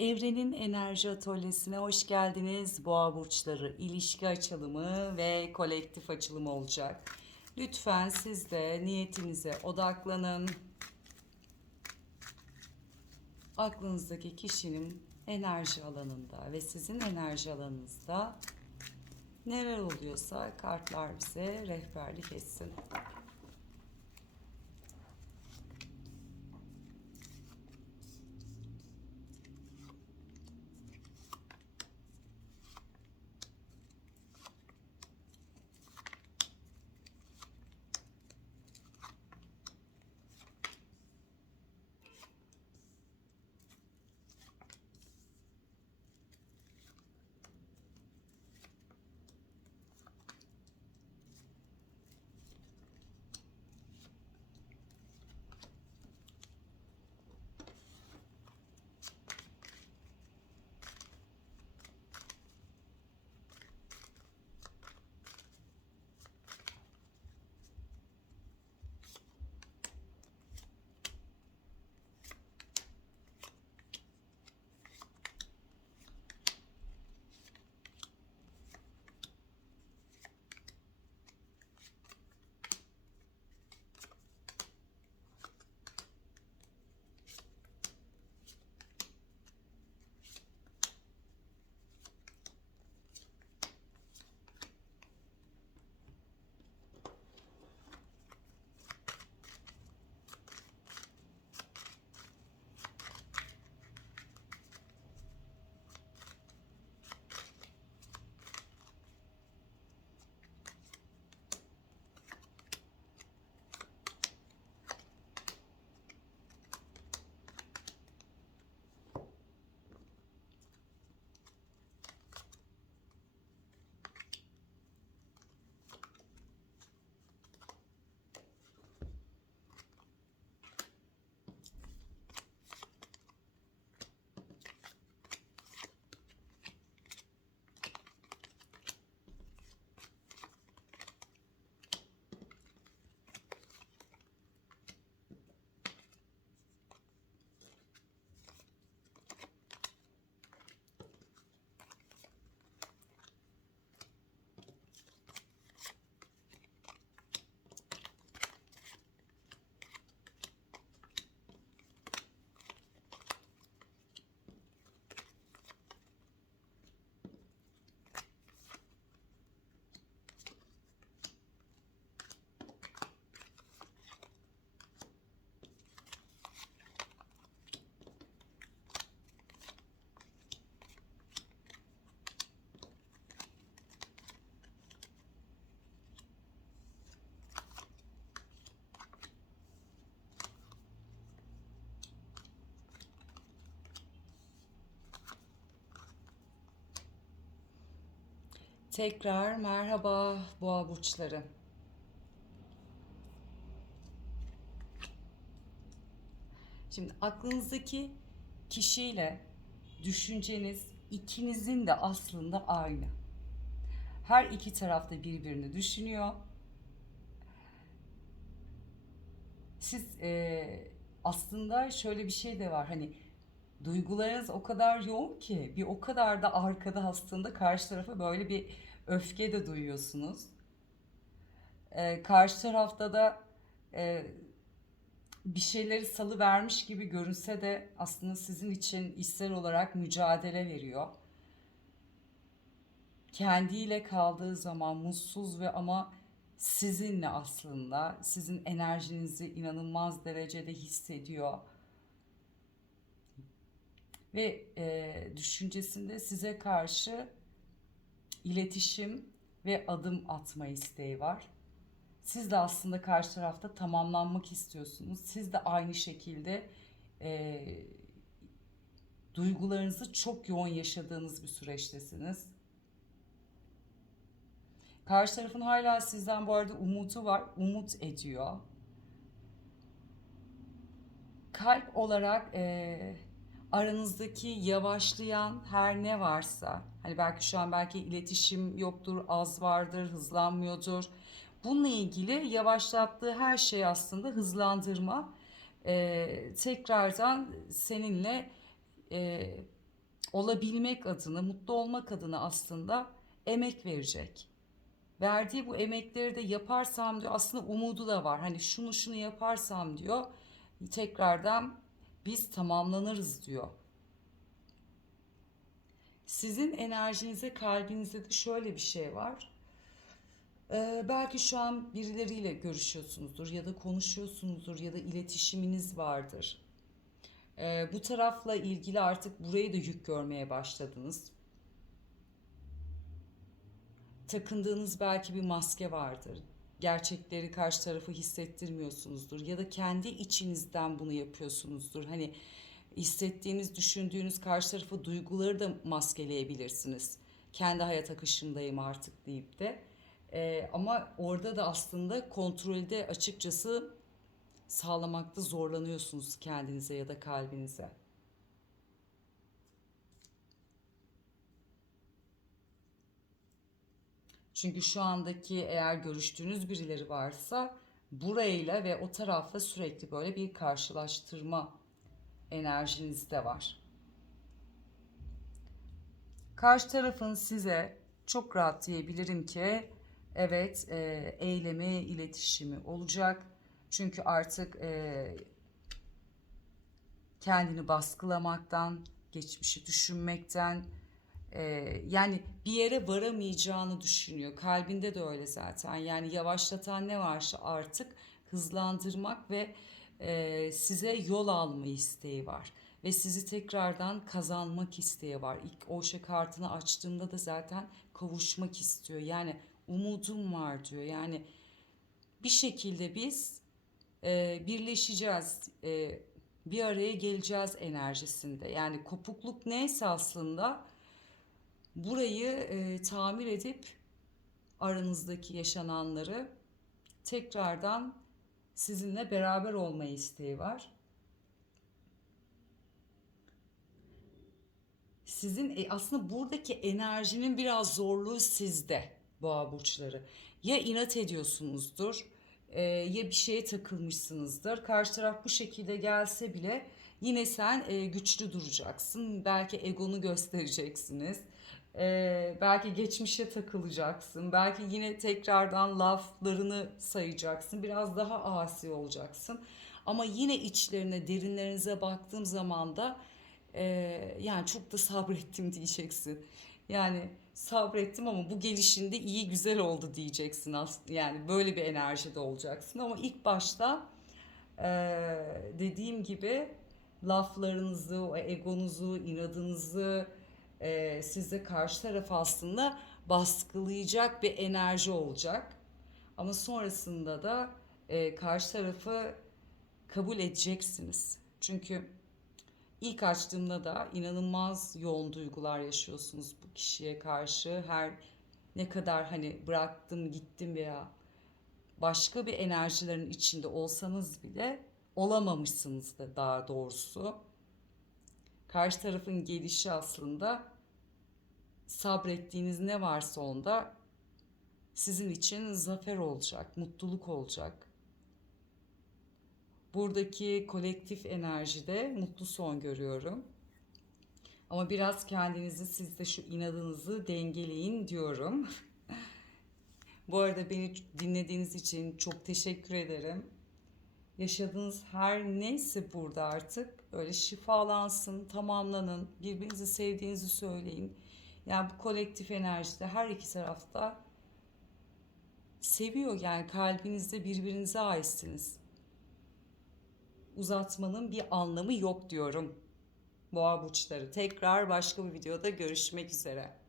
Evrenin Enerji Atölyesi'ne hoş geldiniz. Boğa burçları ilişki açılımı ve kolektif açılım olacak. Lütfen siz de niyetinize odaklanın. Aklınızdaki kişinin enerji alanında ve sizin enerji alanınızda neler oluyorsa kartlar bize rehberlik etsin. Tekrar merhaba boğa burçları. Şimdi aklınızdaki kişiyle düşünceniz ikinizin de aslında aynı. Her iki tarafta birbirini düşünüyor. Siz eee, aslında şöyle bir şey de var hani duygularınız o kadar yoğun ki bir o kadar da arkada aslında karşı tarafa böyle bir öfke de duyuyorsunuz. Ee, karşı tarafta da e, bir şeyleri salı vermiş gibi görünse de aslında sizin için içsel olarak mücadele veriyor. Kendiyle kaldığı zaman mutsuz ve ama sizinle aslında sizin enerjinizi inanılmaz derecede hissediyor ve e, düşüncesinde size karşı iletişim ve adım atma isteği var. Siz de aslında karşı tarafta tamamlanmak istiyorsunuz. Siz de aynı şekilde e, duygularınızı çok yoğun yaşadığınız bir süreçtesiniz. Karşı tarafın hala sizden bu arada umutu var, umut ediyor. Kalp olarak e, aranızdaki yavaşlayan her ne varsa, hani belki şu an belki iletişim yoktur, az vardır, hızlanmıyordur. Bununla ilgili yavaşlattığı her şey aslında hızlandırma. Ee, tekrardan seninle e, olabilmek adına, mutlu olmak adına aslında emek verecek. Verdiği bu emekleri de yaparsam diyor aslında umudu da var. Hani şunu şunu yaparsam diyor tekrardan biz tamamlanırız diyor. Sizin enerjinize, kalbinizde de şöyle bir şey var. Ee, belki şu an birileriyle görüşüyorsunuzdur ya da konuşuyorsunuzdur ya da iletişiminiz vardır. Ee, bu tarafla ilgili artık burayı da yük görmeye başladınız. Takındığınız belki bir maske vardır. Gerçekleri karşı tarafı hissettirmiyorsunuzdur ya da kendi içinizden bunu yapıyorsunuzdur. Hani hissettiğiniz, düşündüğünüz karşı tarafı duyguları da maskeleyebilirsiniz. Kendi hayat akışındayım artık deyip de. Ee, ama orada da aslında kontrolde açıkçası sağlamakta zorlanıyorsunuz kendinize ya da kalbinize. Çünkü şu andaki eğer görüştüğünüz birileri varsa burayla ve o tarafla sürekli böyle bir karşılaştırma enerjiniz de var. Karşı tarafın size çok rahat diyebilirim ki evet e, eylemi, iletişimi olacak. Çünkü artık e, kendini baskılamaktan, geçmişi düşünmekten, e, yani bir yere varamayacağını düşünüyor. Kalbinde de öyle zaten. Yani yavaşlatan ne varsa artık hızlandırmak ve e, size yol alma isteği var. Ve sizi tekrardan kazanmak isteği var. İlk Oşe kartını açtığımda da zaten kavuşmak istiyor. Yani umudum var diyor. Yani bir şekilde biz e, birleşeceğiz, e, bir araya geleceğiz enerjisinde. Yani kopukluk neyse aslında burayı e, tamir edip aranızdaki yaşananları tekrardan sizinle beraber olma isteği var. Sizin e, aslında buradaki enerjinin biraz zorluğu sizde boğa burçları. Ya inat ediyorsunuzdur e, ya bir şeye takılmışsınızdır. Karşı taraf bu şekilde gelse bile yine sen e, güçlü duracaksın. Belki egonu göstereceksiniz. E, belki geçmişe takılacaksın. Belki yine tekrardan laflarını sayacaksın. Biraz daha asi olacaksın. Ama yine içlerine, derinlerinize baktığım zaman da e, yani çok da sabrettim diyeceksin. Yani sabrettim ama bu gelişinde iyi güzel oldu diyeceksin. Yani böyle bir enerjide olacaksın ama ilk başta e, dediğim gibi laflarınızı, o egonuzu, inadınızı e, size karşı taraf aslında baskılayacak bir enerji olacak. Ama sonrasında da e, karşı tarafı kabul edeceksiniz. Çünkü ilk açtığımda da inanılmaz yoğun duygular yaşıyorsunuz bu kişiye karşı. Her ne kadar hani bıraktım gittim veya başka bir enerjilerin içinde olsanız bile olamamışsınız da daha doğrusu. Karşı tarafın gelişi aslında sabrettiğiniz ne varsa onda sizin için zafer olacak, mutluluk olacak. Buradaki kolektif enerjide mutlu son görüyorum. Ama biraz kendinizi siz de şu inadınızı dengeleyin diyorum. Bu arada beni dinlediğiniz için çok teşekkür ederim. Yaşadığınız her neyse burada artık böyle şifalansın, tamamlanın, birbirinizi sevdiğinizi söyleyin. Yani bu kolektif enerjide her iki tarafta seviyor yani kalbinizde birbirinize aitsiniz. Uzatmanın bir anlamı yok diyorum. Boğa burçları. Tekrar başka bir videoda görüşmek üzere.